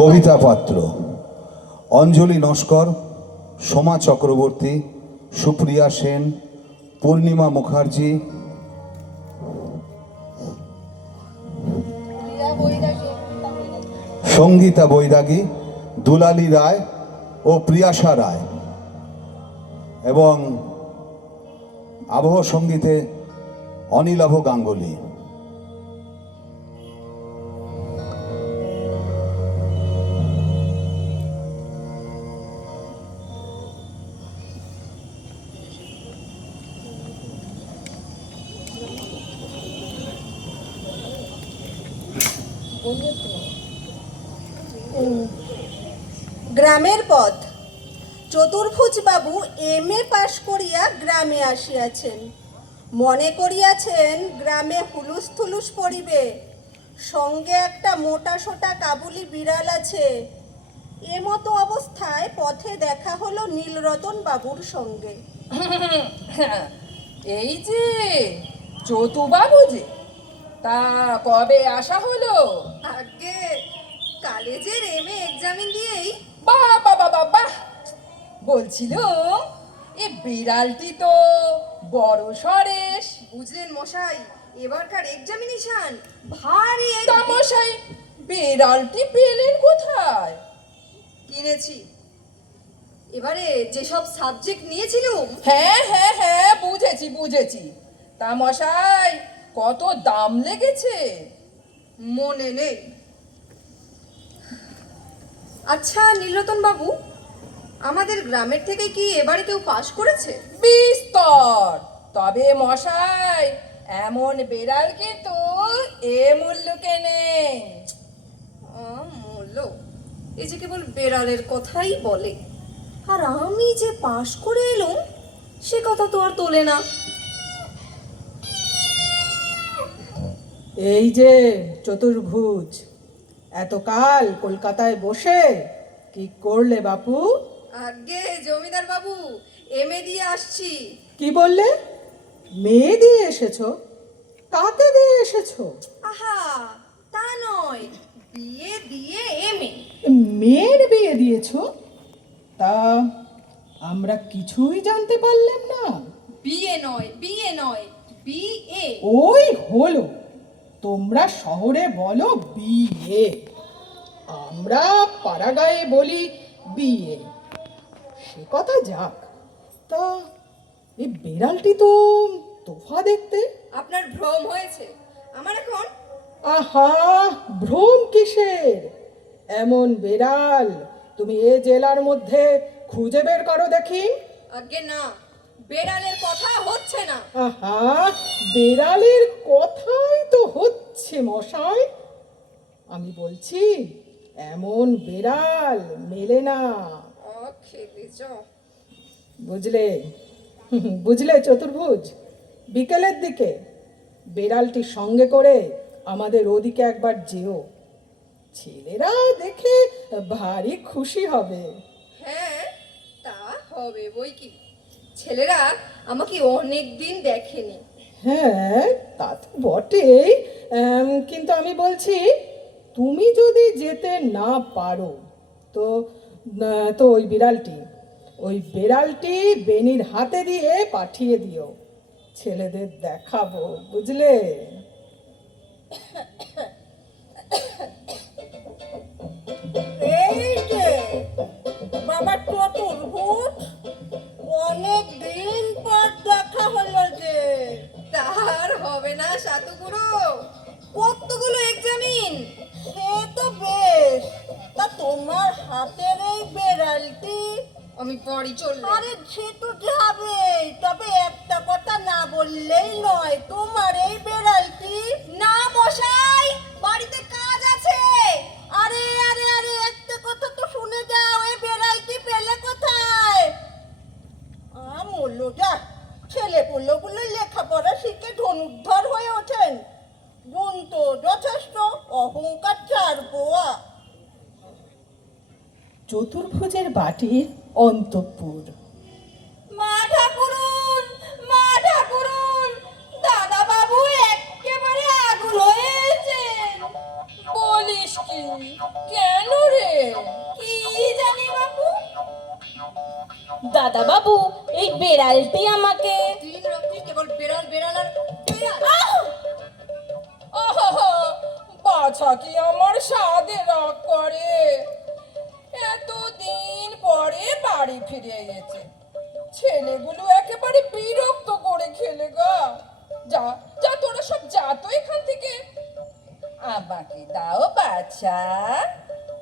কবিতা পাত্র, অঞ্জলি নস্কর, সোমা চক্রবর্তী, সুপ্রিয়া সেন, পূর্ণিমা মুখার্জি, সঙ্গীতা বৈরাগী, দুলালী রায় ও প্রিয়াশা রায় এবং আবহ সঙ্গীতে অনিলাভ গাঙ্গুলি। গ্রামের পথ। চতুর্ভুজ বাবু এম.এ পাশ করিয়া গ্রামে আসিয়াছেন। মনে করিয়াছেন গ্রামে হুলুস থুলুস পড়িবে, সঙ্গে একটা মোটা সোটা কাবুলি বিড়াল আছে। এমতো অবস্থায় পথে দেখা হলো নীলরতন বাবুর সঙ্গে। এই যে চতুবাবু যে, তা কবে আসা হলো? আগে কলেজের এম.এ এক্সামিন দিয়েই। বাহ বাহ বাহ বাহ, বলছিল এ বিড়ালটি তো বড় সরেস। বুঝলেন মশাই, এবারকার এক্সামিনেশন ভারী। তা মশাই, বিড়ালটি পেলেন কোথায়? কিনেছি। এবারে যেসব সাবজেক্ট নিয়েছিলাম। হ্যাঁ হ্যাঁ হ্যাঁ, বুঝেছি বুঝেছি। তা মশাই, কত দাম লেগেছে? মনে নেই। আচ্ছা নীলরতন বাবু, আমাদের গ্রামের থেকে কি এবারে কেউ পাশ করেছে? বিস্তর। তবে মশাই, এমন বিড়াল কিন্তু এ মুল্লুকে নেই। মূল্য এই যে কেবল বেড়ালের কথাই বলে, আর আমি যে পাশ করে এলুম সে কথা তো আর তোলে না। এই যে চতুর্ভুজ, এতকাল কলকাতায় বসে কি করলে বাপু? আগে জমিদার বাবু, এম.এ দিয়ে আসছি। কি বললে? মেয়ে দিয়ে এসেছো? কাকে দিয়ে এসেছো? আহা, তা নয়, বিয়ে দিয়ে এম.এ। মেয়ের বিয়ে দিয়েছো? তা আমরা কিছুই জানতে পারলাম না। বিয়ে নয়, বিয়ে নয়, বিএ। ওই হলো, তোমরা শহরে বলো বিয়ে, আমরা পাড়াগাঁয়ে বলি বিয়ে। সে কথা যাক, তা এই বিড়ালটি তো তোফা দেখতে। আপনার ভ্রম হয়েছে। আমার এখন আহা, ভ্রম কিসের? এমন বিড়াল তুমি এ জেলার মধ্যে খুঁজে বের করো দেখি। আগে না, বেড়ালের কথা হচ্ছে না। আহা, বিড়ালের কথাই তো হচ্ছে মশাই। আমি বলছি এমন বিড়াল মেলে না। বুঝলে বুঝলে চতুর্ভুজ, বিকেলের দিকে বিড়ালটি সঙ্গে করে আমাদের ওদিকে একবার যেও, ছেলেরা দেখে ভারী খুশি হবে। হ্যাঁ, তা হবে বই কি। ছেলেরা আমাকে অনেক দিন দেখেনি। হ্যাঁ, তা তো বটেই, কিন্তু আমি বলছি তুমি যদি যেতে না পারো তো তো ওই বিড়ালটি বেনির হাতে দিয়ে পাঠিয়ে দিও, ছেলেদের দেখাবো, বুঝলে? এই যে বাবা চতুর্ভুজ, অনেক দিন পর দেখা হলো যে। তার হবে না সাতুগুরু, কতগুলো এক্সামিন। সে তো বেশ, তা তোমার হাতের এই বেড়ালটি আমি পড়ি চললে। আরে সে তো যাবে, তবে একটা কথা না বললেই নয়, তোমার এই বেড়ালটি। না মশাই, বাড়িতে কাজ আছে। আরে আরে আরে, একটা কথা তো শুনে যাও, এই বেড়ালটি পেলে কোথায়? যা, ছেলে পুলোগুলো লেখাপড়া শিখে ধনুর্ধর হয়ে ওঠেন, গুণ তো যথেষ্ট, অহংকার ছাড়বো। চতুর্ভুজের বাটির অন্তঃপুর। মা ঠাকুরুন, মা ঠাকুরুন, দাদা বাবু একেবারে আগুন হয়েছে। বলিস কি? কেন দাদা বাবু, এই বেড়ালটি আমাকে দিন রাত্রি কেবল বেড়াল বেড়াল আর বেড়াল। আহা, বাছা কি আমার স্বাদে রাগ করে। এতদিন পরে বাড়ি ফিরে গেছে, ছেলেগুলো একেবারে বিরক্ত করে খেলে গা। যা যা, তোরা সব যা তো এখান থেকে। আমাকে দাও বাচ্চা,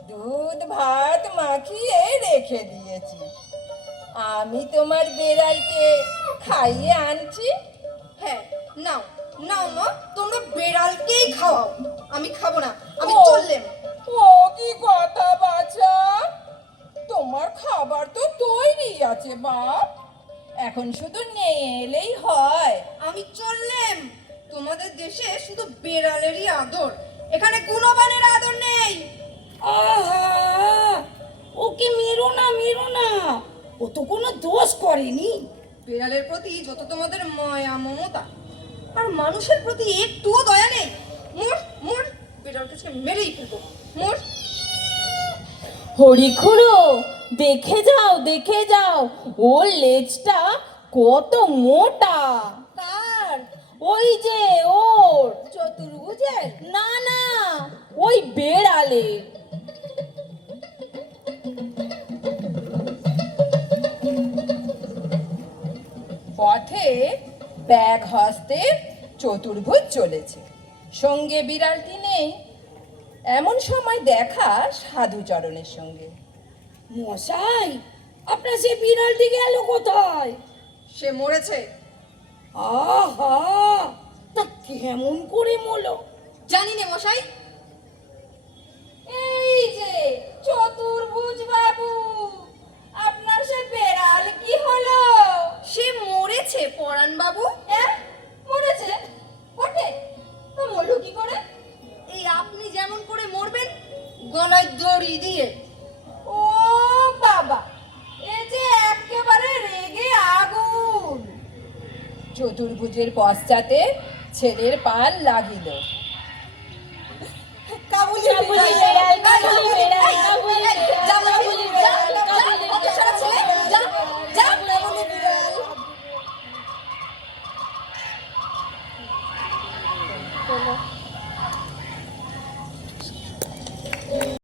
দুধ ভাত মাখিয়ে রেখে দিয়েছি, আমি তোমার বেড়ালকে খাইয়ে আনছি। হ্যাঁ, নাও নাও মা, তোমরা বেড়ালকেই খাওয়াও, আমি খাবো না, আমি ও, চললেম। ও কি কথা বাছা, তোমার খাবার তো তৈরি আছে বাপ, এখন শুধু নিয়ে এলেই হয়। আমি চললেম। তোমাদের দেশে শুধু বেড়ালেরই আদর, এখানে গুণবানের আদর নেই। আহা, ওকে মেরো না, মেরো না, ও তো কোনো দোষ করেনি। বেড়ালের প্রতি যত তোমাদের মায়া মমতা, আর মানুষের প্রতি একটুও দয়া নেই। মোর মোর বেড়ালকে আজকে মেরেই ফেলবো, মোর। হরিখুড়ো, দেখে যাও, দেখে যাও, ওর লেজটা কত মোটা। কার? ওই যে ওর। চতুর্ভুজের? না না, ওই বেড়ালের। পথে ব্যাগ হস্তে চতুর্ভুজ চলেছে, সঙ্গে বিড়ালটি নেই। এমন সময় দেখা সাধুচরণের সঙ্গে। মশাই, আপনার সে বিড়ালটি গেল কোথায়? সে মরেছে। আহা, তা কেমন করে মলো? জানি না মশাই। এই যে চতুর্ভুজ বাবু, আপনার সে বেড়াল কি হলো? সে মরেছে পরাণ বাবু। মরেছে? বটে, তা মরলো কি করে? এই আপনি যেমন করে মরবেন, গলায় দড়ি দিয়ে। ও বাবা, এ যে একেবারে রেগে আগুন। চতুর্ভুজের পশ্চাতে ছেলের পাল লাগিল। কাবুলি বেড়াল, কাবুলি